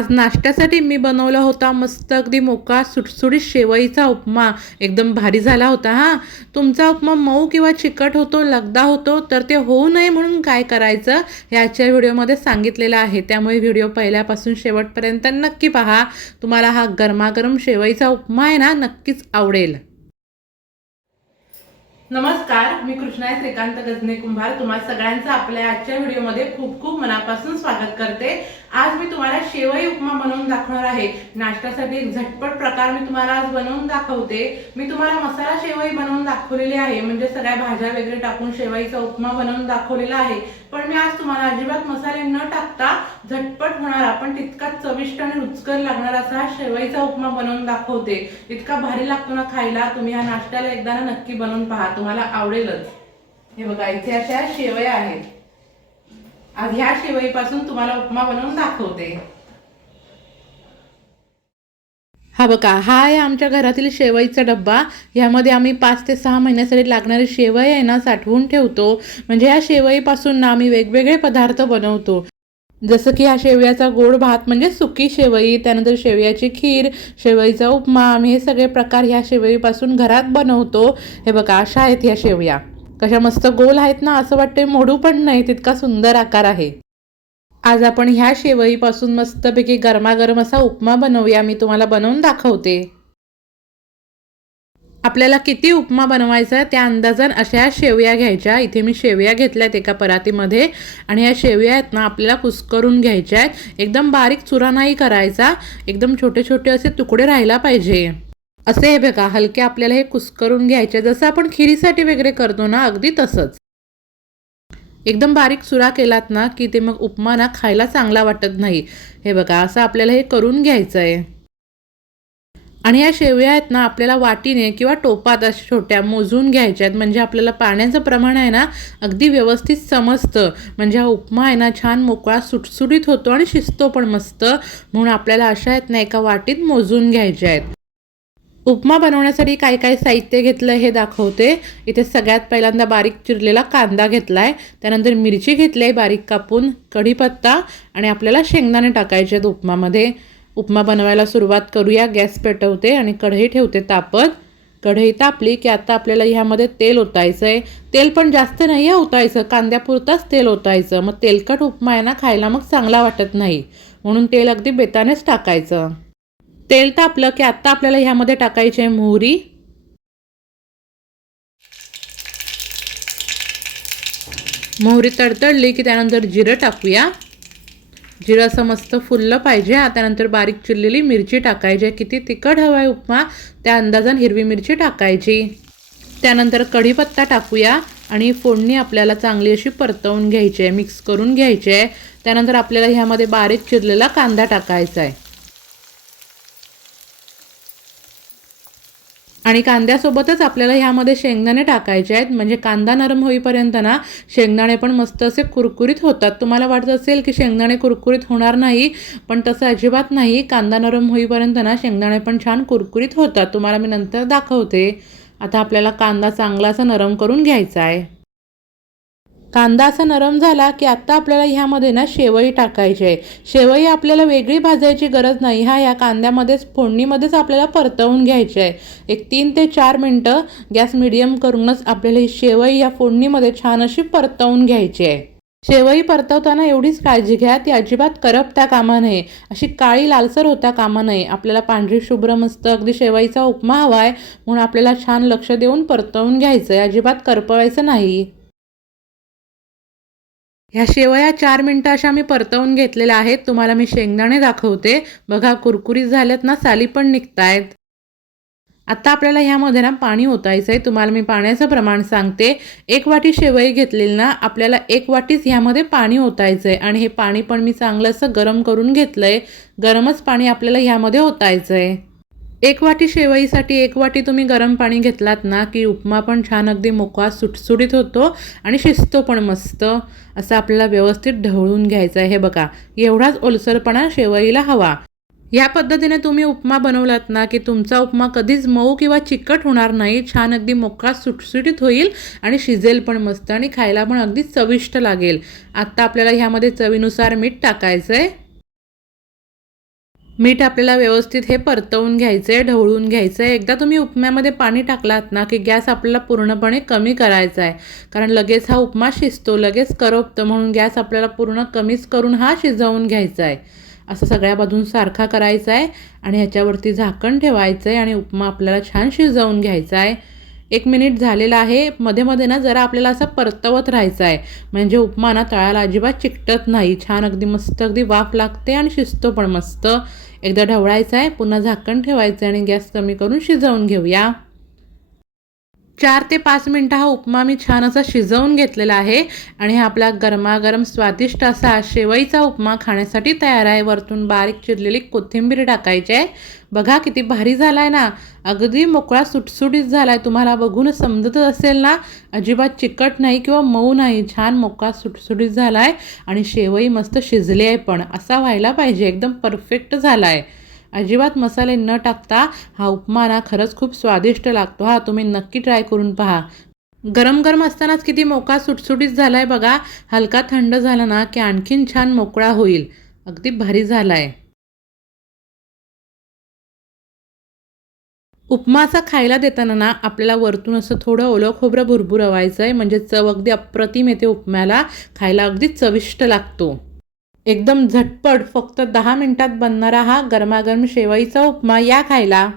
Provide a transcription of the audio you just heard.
आज नाश्त्यासाठी मी बनवला होता मस्त अगदी मोकळा सुटसुटीत शेवईचा उपमा. एकदम भारी झाला होता हां. तुमचा उपमा मऊ किंवा चिकट होतो, लगदा होतो, तर ते होऊ नये म्हणून काय करायचं हे आजच्या व्हिडिओमध्ये सांगितलेलं आहे. त्यामुळे व्हिडिओ पहिल्यापासून शेवटपर्यंत नक्की पहा. तुम्हाला हा गरमागरम शेवईचा उपमा आहे ना, नक्कीच आवडेल. नमस्कार, मी कृष्णा श्रीकांत गजने कुंभार तुम्हा सगळ्यांचं आपल्या आजच्या व्हिडिओमध्ये खूप खूप मनापासून स्वागत करते. आज मी तुम्हाला शेवई उपमा बनवून दाखवणार आहे. नाश्त्यासाठी एक झटपट प्रकार मी तुम्हाला आज बनवून दाखवते. मी तुम्हाला मसाला शेवई बनवून दाखवलेली आहे, म्हणजे सगळ्या भाज्या वगैरे टाकून शेवईचा उपमा बनवून दाखवलेला आहे. पण मी आज तुम्हाला अजिबात मसाले न टाकता झटपट होणारा पण तितकाच चविष्ट आणि रुचकर लागणार असा हा शेवईचा उपमा बनवून दाखवते. इतका भारी लागतो ना खायला. तुम्ही हा नाश्त्याला एकदा नक्की बनवून पहा, तुम्हाला आवडेलच. हे बघा, इथे अशा शेवया आहेत. आज ह्या शेवईपासून तुम्हाला उपमा बनवून दाखवते. हा बघा, हा आहे आमच्या घरातील शेवईचा डब्बा. यामध्ये आम्ही 5 ते 6 महिन्यासाठी लागणारी शेवई आहे ना साठवून ठेवतो. म्हणजे या शेवईपासून ना आम्ही वेगवेगळे पदार्थ बनवतो. जसं की हा शेवयाचा गोड भात म्हणजे सुकी शेवई, त्यानंतर शेवयाची खीर, शेवईचा उपमा. आम्ही हे सगळे प्रकार ह्या शेवईपासून घरात बनवतो. हे बघा, अशा आहेत ह्या शेवया. कशा मस्त गोल आहेत ना, असं वाटते मोडू पण नाही, तितका सुंदर आकार आहे. आज आपण ह्या शेवईपासून मस्तपैकी गरमागरम असा उपमा बनवूया. मी तुम्हाला बनवून दाखवते. आपल्याला किती उपमा बनवायचा आहे त्या अंदाजान अशा शेवया घ्यायच्या. इथे मी शेवया घेतल्यात एका परातीमध्ये आणि या शेवया आहेत ना आपल्याला कुस्करून घ्यायच्या आहेत. एकदम बारीक चुरा नाही करायचा, एकदम छोटे छोटे असे तुकडे राहायला पाहिजे. असे हे बघा, हलके आपल्याला हे कुस्करून घ्यायचे, जसं आपण खिरीसाठी वगैरे करतो ना, अगदी तसंच. एकदम बारीक चुरा केलात ना की ते मग उपमा ना खायला चांगला वाटत नाही. हे बघा, असं आपल्याला हे करून घ्यायचं आहे. आणि या शेवया आहेत ना आपल्याला वाटीने किंवा टोपात अशा छोट्या मोजून घ्यायच्या आहेत, म्हणजे आपल्याला पाण्याचं प्रमाण आहे ना अगदी व्यवस्थित समजतं. म्हणजे हा उपमा आहे ना छान मोकळा सुटसुटीत होतो आणि शिजतो पण मस्त. म्हणून आपल्याला अशा आहेत ना एका वाटीत मोजून घ्यायच्या आहेत. उपमा बनवण्यासाठी काय काय साहित्य घेतलं हे दाखवते. इथे सगळ्यात पहिल्यांदा बारीक चिरलेला कांदा घेतलाय, त्यानंतर मिरची घेतली आहे बारीक कापून, कढीपत्ता आणि आपल्याला शेंगदाणे टाकायचे आहेत उपमामध्ये. उपमा बनवायला सुरुवात करूया. गॅस पेटवते आणि कढई ठेवते तापत. कढई तापली की आता आपल्याला ह्यामध्ये तेल ओतायचं आहे. तेल पण जास्त नाही आहे ओतायचं, कांद्यापुरताच तेल ओतायचं. मग तेलकट उपमा आहे ना खायला मग चांगला वाटत नाही, म्हणून तेल अगदी बेतानेच टाकायचं. तेल तापलं की आता आपल्याला ह्यामध्ये टाकायची आहे मोहरी. मोहरी तडतडली की त्यानंतर जिरं टाकूया. जिरं असं मस्त फुललं पाहिजे. त्यानंतर बारीक चिरलेली मिरची टाकायची. किती तिखट हवा आहे उपमा त्या अंदाजान हिरवी मिरची टाकायची. त्यानंतर कढीपत्ता टाकूया आणि फोडणी आपल्याला चांगली अशी परतवून घ्यायची आहे, मिक्स करून घ्यायची आहे. त्यानंतर आपल्याला ह्यामध्ये बारीक चिरलेला कांदा टाकायचा आहे आणि कांद्यासोबतच आपल्याला ह्यामध्ये शेंगदाणे टाकायचे आहेत. म्हणजे कांदा नरम होईपर्यंत ना शेंगदाणे पण मस्त असे कुरकुरीत होतात. तुम्हाला वाटत असेल की शेंगदाणे कुरकुरीत होणार नाही, पण तसं अजिबात नाही. कांदा नरम होईपर्यंत ना शेंगदाणे पण छान कुरकुरीत होतात. तुम्हाला मी नंतर दाखवते. आता आपल्याला कांदा चांगला असा नरम करून घ्यायचा आहे. कांदा असा नरम झाला की आता आपल्याला ह्यामध्ये ना शेवई टाकायची आहे. शेवई आपल्याला वेगळी भाजायची गरज नाही. या कांद्यामध्येच फोडणीमध्येच आपल्याला परतवून घ्यायची आहे. एक 3 ते 4 मिनटं गॅस मिडियम करूनच आपल्याला ही शेवई या फोडणीमध्ये छान अशी परतवून घ्यायची आहे. शेवई परतवताना एवढीच काळजी घ्या, ती अजिबात करपता कामा नये, अशी काळी लालसर होता कामा नये. आपल्याला पांढरी शुभ्र मस्त अगदी शेवईचा उपमा हवा आहे, म्हणून आपल्याला छान लक्ष देऊन परतवून घ्यायचं आहे, अजिबात करपवायचं नाही. ह्या शेवया 4 मिनटं अशा मी परतवून घेतलेल्या आहेत. तुम्हाला मी शेंगदाणे दाखवते. बघा, कुरकुरीत झालेत ना, साली पण निघतायत. आता आपल्याला ह्यामध्ये ना पाणी ओतायचं आहे. तुम्हाला मी पाण्याचं प्रमाण सांगते. 1 वाटी शेवई घेतलेली ना आपल्याला 1 वाटीच ह्यामध्ये पाणी ओतायचं आहे आणि हे पाणी पण मी चांगलं असं गरम करून घेतलं आहे. गरमच पाणी आपल्याला ह्यामध्ये ओतायचं आहे. 1 वाटी शेवईसाठी 1 वाटी तुम्ही गरम पाणी घेतलात ना की उपमा पण छान अगदी मोकळा सुटसुटीत होतो आणि शिजतो पण मस्त. असं आपल्याला व्यवस्थित ढवळून घ्यायचं आहे. हे बघा, एवढाच ओलसरपणा शेवईला हवा. या पद्धतीने तुम्ही उपमा बनवलात ना की तुमचा उपमा कधीच मऊ किंवा चिकट होणार नाही. छान अगदी मोकळा सुटसुटीत होईल आणि शिजेल पण मस्त आणि खायला पण अगदी चविष्ट लागेल. आता आपल्याला ह्यामध्ये चवीनुसार मीठ टाकायचं आहे. मीठ आपल्याला व्यवस्थित हे परतवून घ्यायचं आहे, ढवळून घ्यायचं आहे. एकदा तुम्ही उपम्यामध्ये पाणी टाकलात ना की गॅस आपल्याला पूर्णपणे कमी करायचा आहे, कारण लगेच हा उपमा शिजतो, लगेच करपतं, म्हणून गॅस आपल्याला पूर्ण कमीच करून हा शिजवून घ्यायचा आहे. असं सगळ्या बाजून सारखा करायचा आहे आणि ह्याच्यावरती झाकण ठेवायचं आहे आणि उपमा आपल्याला छान शिजवून घ्यायचा आहे. 1 मिनिट झालेला आहे. मध्ये मध्ये ना जरा आपल्याला असं परतवत राहायचं आहे, म्हणजे उपमा ना तळाला अजिबात चिकटत नाही. छान अगदी मस्त अगदी वाफ लागते आणि शिजतो पण मस्त. एकदा ढवळायचा आहे, पुन्हा झाकण ठेवायचं आणि गॅस कमी करून शिजवून घेऊया. 4 ते 5 मिनटं हा उपमा मी छान असा शिजवून घेतलेला आहे आणि हा आपला गरमागरम स्वादिष्ट असा शेवईचा उपमा खाण्यासाठी तयार आहे. वरतून बारीक चिरलेली कोथिंबीर टाकायची आहे. बघा किती भारी झाला आहे ना, अगदी मोकळा सुटसुटीत झाला आहे. तुम्हाला बघूनच समजतच असेल ना, अजिबात चिकट नाही किंवा मऊ नाही, छान मोकळा सुटसुटीत झाला आहे आणि शेवई मस्त शिजली आहे पण. असा व्हायला पाहिजे, एकदम परफेक्ट झाला आहे. अजिबात मसाले न टाकता हा उपमा ना खरंच खूप स्वादिष्ट लागतो. हा तुम्ही नक्की ट्राय करून पहा. गरम गरम असतानाच किती मोकळा सुटसुटीत झाला आहे बघा. हलका थंड झाला ना की आणखीन छान मोकळा होईल. अगदी भारी झाला आहे. उपमा असा खायला देताना ना आपल्याला वरतून असं थोडं ओलं खोबरं भुरभुरवायचं आहे, म्हणजे चव अगदी अप्रतिम येते उपम्याला. खायला अगदी चविष्ट लागतो. एकदम झटपट फक्त 10 मिनिटात बनणारा हा गरमागरम शेवईचा उपमा या खायला.